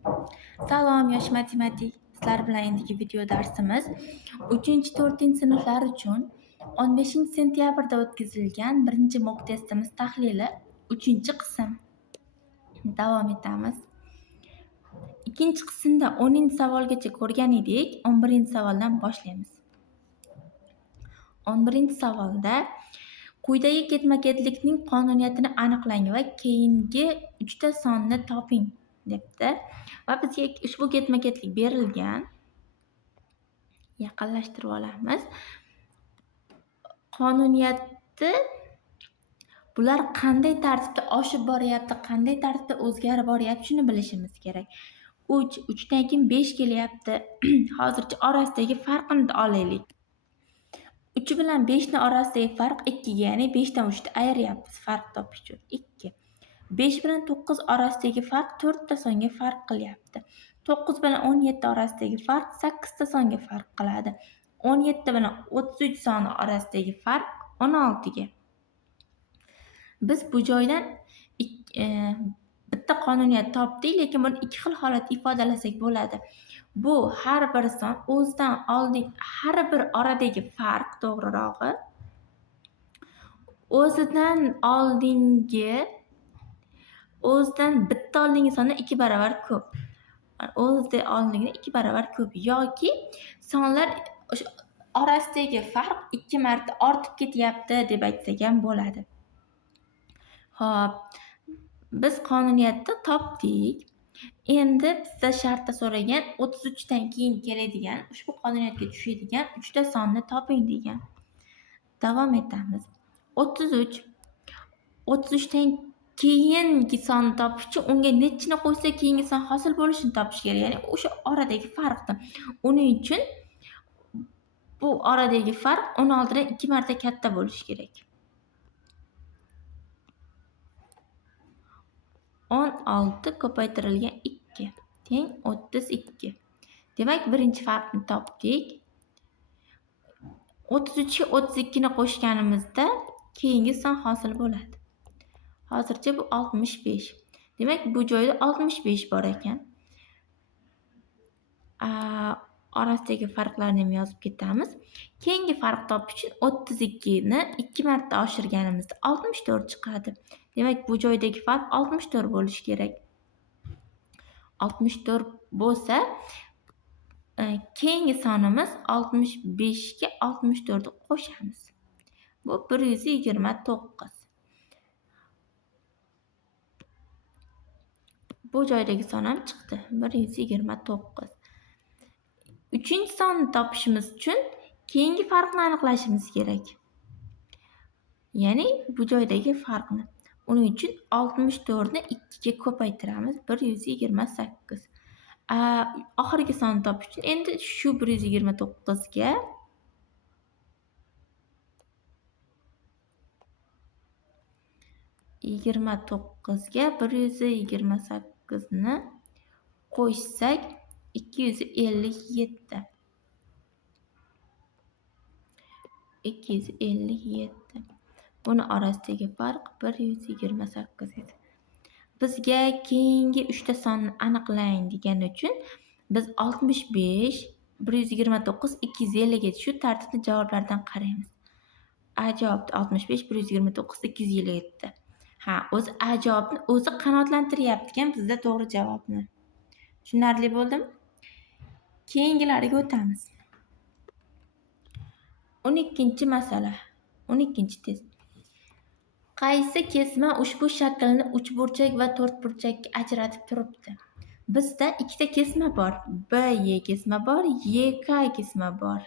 Salom, yosh matematik. Sizlar bilan endigi video darsimiz 3-4 sinflar uchun 15-sentyabrda o'tkazilgan birinchi mock testimiz tahlili 3-qism. Davom etamiz. Ikkinchi qismda 10-savolgacha ko'rgan edik. 11-savoldan boshlaymiz. 11-savolda quyidagi ketma-ketlikning qonuniyatini aniqlang va keyingi 3 ta sonni toping debdi. Va bizga ushbu ketma-ketlik berilgan. Yaqinlashtirib olamiz. Qonuniyati bular qanday tartibda oshib boryapti, qanday tartibda o'zgarib boryapti, shuni bilishimiz kerak. 3 dan keyin 5 kelyapti. Hozircha orasidagi farqini olaylik. 3 bilan 5 ning orasidagi farq 2 ga, ya'ni 5 dan 3 ni ayiryapmiz farq topish uchun 2. 5 bilan 9 orasidagi farq 4 ta songa farq qilyapti. 9 bilan 17 orasidagi farq 8 ta songa farq qiladi. 17 bilan 33 soni orasidagi farq 16 ga. Biz bu joydan bitta qonuniyat topdik, lekin buni ikki xil holatda ifodalasak bo'ladi. Bu har bir son o'zidan oldin har bir oradagi farq, to'g'rirog'i, o'zidan bitta oldingi sondan 2 baravar ko'p. O'zidan oldingidan 2 baravar ko'p yoki sonlar orasidagi farq 2 marta ortib ketyapti deb aytsak ham bo'ladi. Xo'p, biz qonuniyatni topdik. Endi bizda shartda so'ragan 33 dan keyin keladigan, ushbu qonuniyatga tushadigan 3 ta sonni toping degan. Davom etamiz. 33 dan keyingi sonni topish uchun unga nechini qo'ysa keyingi son hosil bo'lishini topish kerak. Ya'ni o'sha oradagi farqni. Uning uchun bu oradagi farq 16 dan 2 marta katta bo'lishi kerak. 16 ko'paytirilgan 2 teng 32. Demak, birinchi farqni topdik. 33 ga 32 ni qo'shganimizda keyingi son hosil bo'ladi. Hozircha bu 65. Demak, bu joyda 65 bor ekan. Orasidagi farqlarni ham yozib ketamiz. Keyingi farq topish uchun 32 ni 2 marta oshirganimizda 64 chiqadi. Demak, bu joydagi farq 64 bo'lishi kerak. 64 bo'lsa, keyingi sonimiz 65 ga 64 ni qo'shamiz. Bu 129. Bu joydagi son ham chiqdi. 129. Uchinchi sonni topishimiz uchun keyingi farqni aniqlashimiz kerak. Ya'ni bu joydagi farqni. Uning uchun 64 ni 2 ga ko'paytiramiz. 128. Oxirgi sonni topish uchun endi shu 129 ga 128 ni qo'shsak 257. 257. Buni orasidagi farq 128 edi. Bizga keyingi 3 ta sonni aniqlang degani uchun biz 65, 129, 250 ga shu tartibda javoblardan qaraymiz. A javobda 65, 129, 257. O'zi A javobni o'zi qanoatlantiryapti ekan bizda to'g'ri javobni. Tushunarli bo'ldimi? Keyingilariga o'tamiz. 12-masala. 12-test. Qaysi kesma ushbu shaklni uchburchak va to'rtburchakka ajratib turibdi? Bizda ikkita kesma bor. BY kesma bor, YK kesma bor.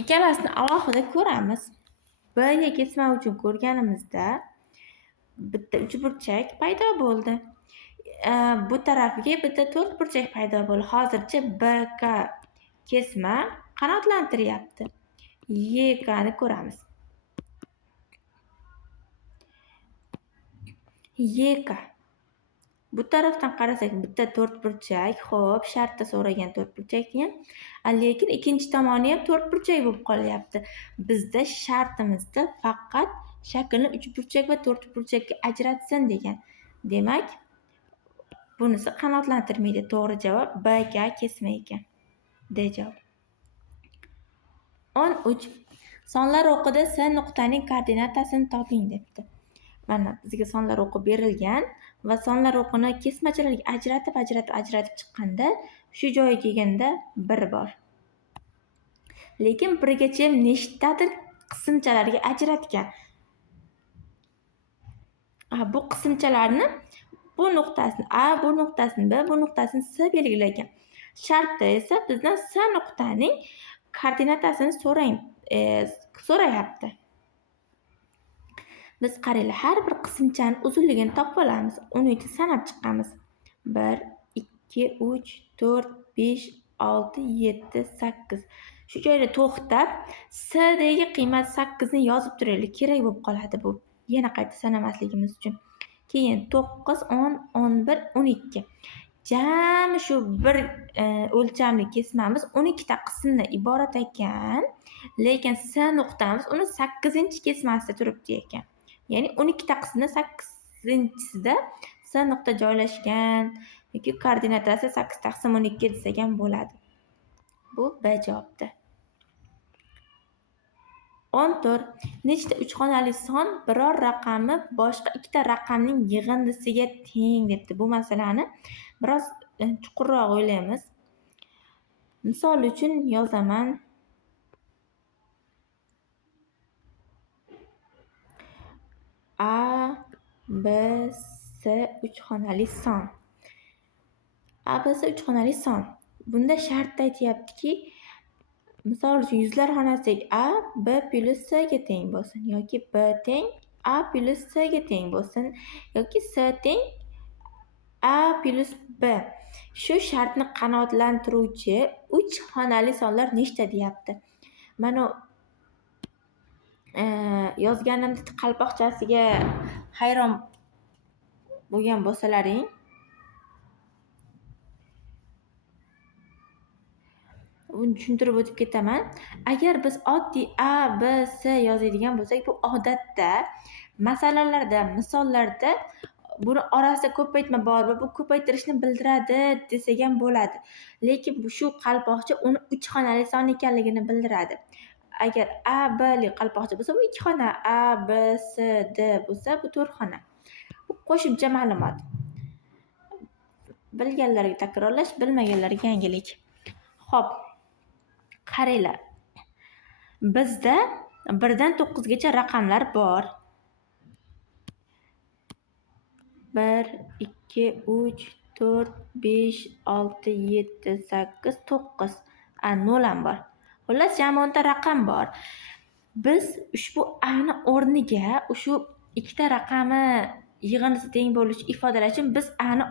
Ikkalasini alohida ko'ramiz. BY kesma uchun ko'rganimizda bitta uchburchak paydo bo'ldi. Bu tarafiga bitta to'rtburchak paydo bo'ldi. Hozircha BK kesma qanoatlantiryapti. YK ni ko'ramiz. YK. Bu tarafdan qarasak bitta to'rtburchak, xo'p, shartda so'ragan to'rtburchakni ham, lekin ikkinchi tomoni ham to'rtburchak bo'lib qolyapti. Bizda shartimizda faqat shaklni 3 burchak va 4 burchakka ajratsin degan. Demak, bunisi qanoatlantirmaydi. To'g'ri javob B ga kesma ekan. D javob. 13. Sonlar o'qida S nuqtaning koordinatasini toping debdi. Mana bizga sonlar o'qi berilgan va sonlar o'qini kesmachalarga ajratib chiqqanda shu joyiga kelganda 1 bor. Lekin birgacha nechtadir qismchalarga ajratgan. Bu qismchalarni bu nuqtasini A, bu nuqtasini B, bu nuqtasini C belgilagan. Shartda esa bizdan S nuqtaning koordinatasini so'rayapti. Biz qaranglar, har bir qismchaning uzunligini topib olamiz. Uni uchun sanab chiqamiz. 1, 2, 3, 4, 5, 6, 7, 8. Shu joyda to'xtab, S dagi qiymat 8 ni yozib turaylik. Kerak bo'lib qoladi bu. Yana qayta sanamasligimiz uchun. Keyin 9, 10, 11, 12. Jami shu bir o'lchamli kesmamiz 12 ta qismdan iborat ekan, lekin S nuqtamiz uni 8-kesmasida turibdi ekan. Ya'ni 12 ta qismdan 8-sida S nuqta joylashgan yoki koordinatasi 8 taqsim 12 desak ham bo'ladi. Bu B javobdir. 14. Nechta uchxonali son biror raqami boshqa ikkita raqamning yig'indisiga teng debdi. Bu masalani biroz chuqurroq o'ylaymiz. Misol uchun yozaman. A, B, C uchxonali son. A, B, C uchxonali son. Bunda shartda aytayaptiki, misol uchun yuzlar xonasidagi A, B plus C ga teng bo'lsin yoki B teng A plus C ga teng bo'lsin yoki C teng A plus B. Shu shartni qanoatlantiruvchi 3 xonali sonlar nechta deyapti? Mana yozganimda qalpoqchasiga hayron bo'lgan bo'lsalaring, buni tushuntirib o'tib ketaman. Agar biz oddiy A, B, C yozadigan bo'lsak, bu odatda masalalarda, misollarda buni orasida ko'paytma bor va bu ko'paytirishni bildiradi desak ham bo'ladi. Lekin bu shu qalpoqcha uni 3 xonali son ekanligini bildiradi. Agar A, B li qalpoqcha bo'lsa, bu 2 xona, A, B, C, D bo'lsa, bu 4 xona. Bu qo'shimcha ma'lumot. Bilganlarga takrorlash, bilmaganlarga yangilik. Xo'p. Qaranglar. Bizda 1 dan 9 gacha raqamlar bor. 1, 2, 3, 4, 5, 6, 7, 8, 9. 0 ham bor. Xullas, jami 10 ta raqam bor. Biz ushbu A ni o'rniga shu ikkita raqami yig'indisi teng bo'lishi ifodalash uchun biz A ni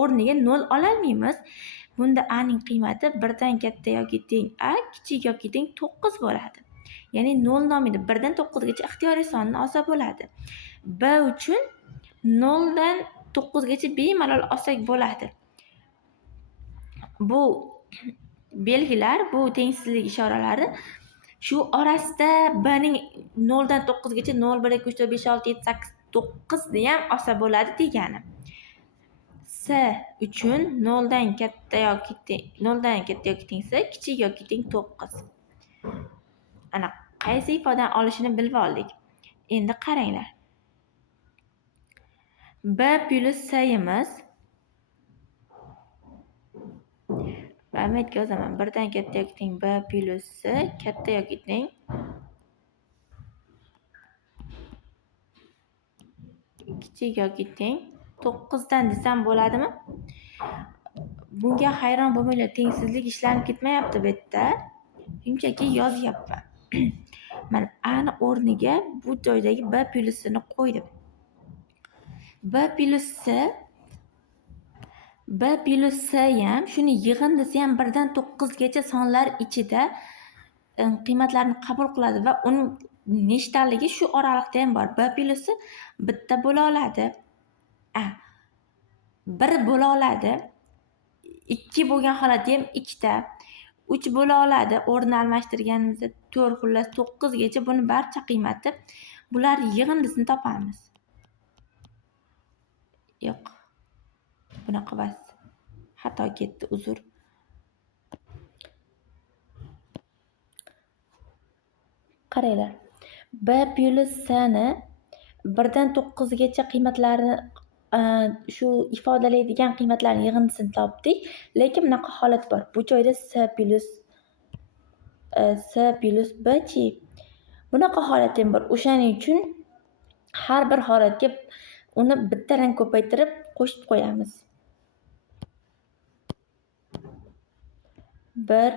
o'rniga 0 ola olmaymiz. Bunda A ning qiymati 1 dan katta yoki teng A, kichik yoki teng 9 bo'ladi. Ya'ni 0 nomida 1 dan 9 gacha ixtiyoriy sonni olsa bo'ladi. B uchun 0 dan 9 gacha bemalol olsak bo'ladi. Bu belgilar, bu tengsizlik ishoralari shu orasida B ning 0 dan 9 gacha 0, 1, 2, 3, 4, 5, 6, 7, 8, 9 ni ham olsa bo'ladi degani. S uchun 0 dan katta yoki teng S, kichik yoki teng 9. Ana qaysi ifodani olishini bilib oldik. Endi qaranglar. B plus C imiz. Rahmatga yozaman. 1 dan katta yoki teng B plus C, katta yoki teng kichik yoki teng 9 dan desam bo'ladimi? Bunga hayron bo'lmanglar, tengsizlik ishlanib ketmayapti bu yerda. Shunchaki yozyapman. Mana A ni o'rniga bu joydagi B plus C ni qo'ydim. B plus C ham, shuni yig'indisi ham 1 dan 9 gacha sonlar ichida qiymatlarni qabul qiladi va uning nechtaligi shu oraliqda ham bor. B plus C bitta bo'la oladi. 1 bo'la oladi. 2 bo'lgan holatda ham 2 ta. 3 bo'la oladi. O'rni almashtirganimizda 4, xullas 9 gacha buni barcha qiymati Bular yig'indisini topamiz. Yo'q. Bunaqa emas. Xato ketdi, uzr. Qaranglar. B plus C ni 1 dan 9 gacha qiymatlarini shu ifodalaydigan qiymatlarning yig'indisini topdik. Lekin bunaqa holat bor. Bu joyda C plus B chi. Bunaqa holat ham bor. O'shaning uchun har bir holatga uni bitta rang ko'paytirib qo'shib qo'yamiz. 1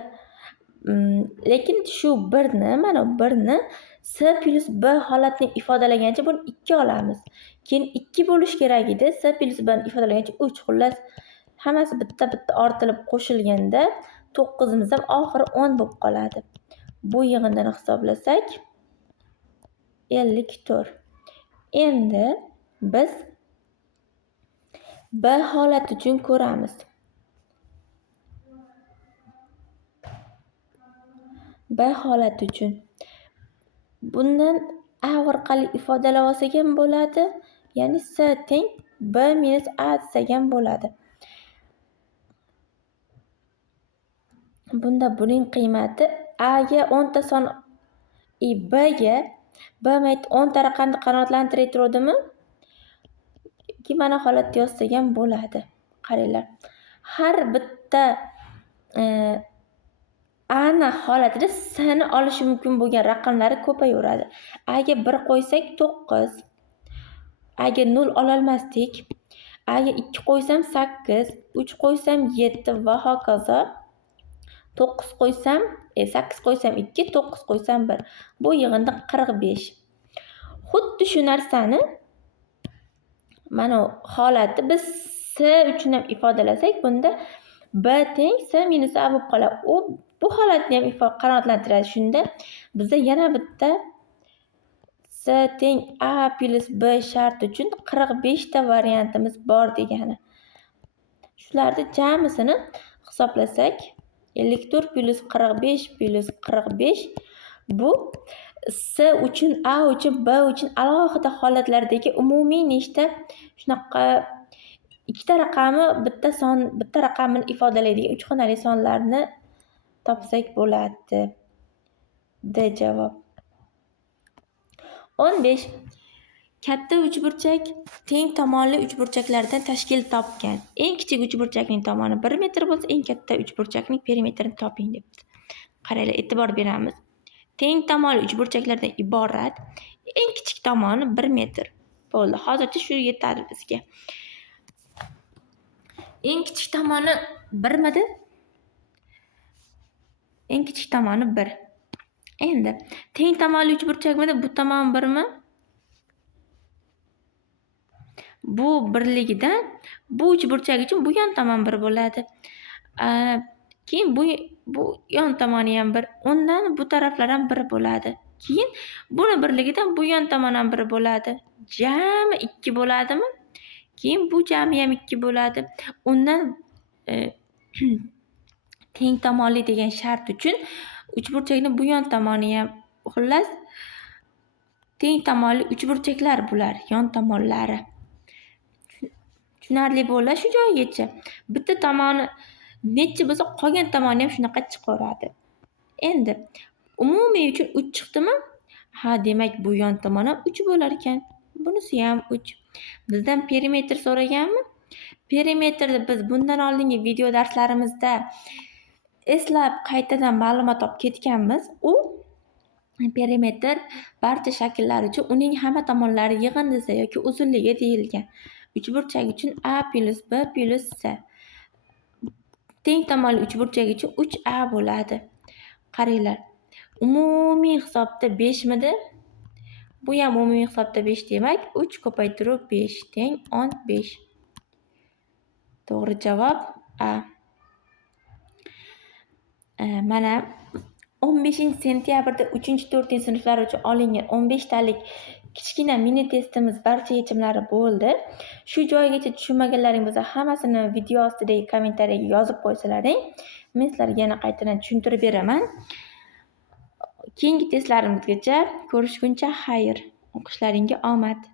lekin shu 1ni, mana 1ni C plus B holatni ifodalagancha buni 2 olamiz. Keyin 2 bo'lish kerak edi. C plus B ni ifodalagancha 3. Xullas, hammasi bitta-bitta ortilib qo'shilganda 9imiz ham oxiri 10 bo'lib qoladi. Bu yig'indini hisoblasak 54. Endi biz B holati uchun ko'ramiz. B holati uchun bundan A orqali ifodalab olsak ham bo'ladi, ya'ni C teng B minus A desak ham bo'ladi. Bunda buning qiymati A ga 10 ta son B ga B mayt 10 ta raqamni qanoatlantirib turadimi? Mana holatda yozsak ham bo'ladi. Qaranglar. Har bitta A ni holatida C ni olishi mumkin bo'lgan raqamlari ko'payaveradi. A ga 1 qo'ysak 9. A ga 0 ola olmasdik. A ga 2 qo'ysam 8, 3 qo'ysam 7 va hokazo. 9 qo'ysam, 8 qo'ysam 2, 9 qo'ysam 1. Bu yig'inda 45. Xuddi shu narsani mana holati biz C uchun ham ifodalasak, bunda B teng C minus A bo'lib qoladi. Bu holatni ham qanoatlantiradi. Shunda bizda yana bitta C teng A plus B sharti uchun 45 ta variantimiz bor degani. Shularni jamisini hisoblasak 54 plus 45 plus 45 bu C uchun, A uchun, B uchun alohida holatlardagi umumiy nechta shunaqa ikkita raqami bitta raqamini ifodalaydigan 3 xonali sonlarni topsak bo'ladi. D javob. 15. Katta uchburchak teng tomonli uchburchaklardan tashkil topgan. Eng kichik uchburchakning tomoni 1 metr bo'lsa, eng katta uchburchakning perimetrini toping debdi. Qaranglar, e'tibor beramiz. Teng tomonli uchburchaklardan iborat. Eng kichik tomoni 1 metr. Bo'ldi. Hozircha shu yetadi bizga. Eng kichik tomoni 1 midi? Eng kichik tomoni 1. Endi teng tomonli uchburchakmidi? Bu tomon 1 mi? Bu birligidan bu uchburchak uchun bu yon tomon 1 bo'ladi. Keyin bu yon tomoni ham 1. Undan bu taraflar ham 1 bo'ladi. Keyin buni birligidan bu yon tomon ham 1 bo'ladi. Jami 2 bo'ladimi? Keyin bu jami ham 2 bo'ladi. Undan teng tomonli degan shart uchun uchburchakning bu yon tomoni ham, xullas teng tomonli uchburchaklar bular, yon tomonlari. Tushunarli bo'ldi shu joygacha. Bitta tomoni necha bo'lsa, qolgan tomoni ham shunaqa chiqaveradi. Endi umumiy uchun 3 chiqdimi? Ha, demak bu yon tomon ham 3 bo'lar ekan. Bunisi ham 3. Bizdan perimetr so'raganmi? Perimetrni biz bundan oldingi video darslarimizda eslab qaytadan ma'lumot olib ketganmiz. U perimetr barcha shakllar uchun uning hamma tomonlari yig'indisi yoki uzunligi deyilgan. Uchburchak uchun A plus B plus C. Teng tomonli uchburchak uchun 3A bo'ladi. Qaranglar. Umumiy hisobda 5 midi? Bu ham umumiy hisobda 5 demak, 3 ko'paytiruv 5 teng 15. To'g'ri javob A. Mana 15-sentyabrda 3-4 sinflar uchun olingan 15 talik kichkina mini testimiz barcha yechimlari bo'ldi. Shu joygacha tushunmaganlaring bo'lsa, hammasini video ostidagi kommentariyaga yozib qo'ysalaring, men sizlarga yana qaytadan tushuntirib beraman. Keyingi testlarimizgacha ko'rishguncha xayr. O'qishlaringga omad!